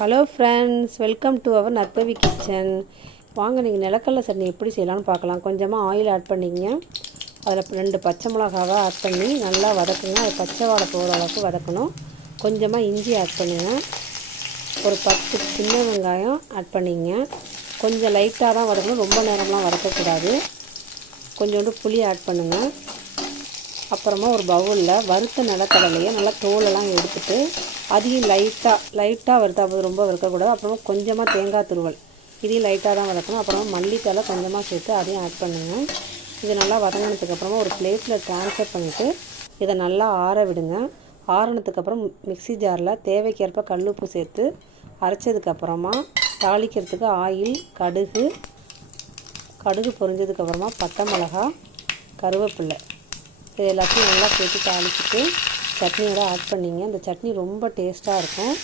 Hello friends, welcome to our Narpavi kitchen. வாங்க நீங்கள் நிலக்கடலை சட்னி எப்படி செய்யலாம்னு பார்க்கலாம். கொஞ்சமாக ஆயில் ஆட் பண்ணிங்க. அதில் 2 பச்சை மிளகாவை ஆட் பண்ணி நல்லா வதக்குங்க. அது பச்சை வாடை போகிற அளவுக்கு வதக்கணும். கொஞ்சமாக இஞ்சி ஆட் பண்ணுங்கள். ஒரு 10 சின்ன வெங்காயம் ஆட் பண்ணிங்க. கொஞ்சம் லைட்டாக தான் வதக்கணும், ரொம்ப நேரம்லாம் வதக்கக்கூடாது. கொஞ்சோண்டு புளி ஆட் பண்ணுங்கள். அப்புறமா ஒரு பவுலில் வறுத்த நிலக்கடலையை நல்லா தோலெல்லாம் எடுத்துட்டு அதையும் லைட்டாக வறுத்தா போது, ரொம்ப வறுக்கக்கூடாது. அப்புறமா கொஞ்சமாக தேங்காய் துருவல், இதையும் லைட்டாக தான் வதக்கணும். அப்புறமா மல்லித்தலை கொஞ்சமாக சேர்த்து அதையும் ஆட் பண்ணுங்கள். இது நல்லா வதங்கினதுக்கப்புறமா ஒரு பிளேட்டில் ட்ரான்ஸ்ஃபர் பண்ணிவிட்டு இதை நல்லா ஆற விடுங்க. ஆறினதுக்கப்புறம் மிக்ஸி ஜாரில் தேவைக்கேற்ப கல்லுப்பு சேர்த்து அரைச்சதுக்கப்புறமா தாளிக்கிறதுக்கு ஆயில், கடுகு பொரிஞ்சதுக்கப்புறமா பட்டை மிளகா, கருவேப்பிலை இது எல்லாத்தையும் நல்லா சேர்த்து தாளிச்சிட்டு சட்னியோட ஆட் பண்ணிங்க. இந்த சட்னி ரொம்ப டேஸ்ட்டாக இருக்கும்.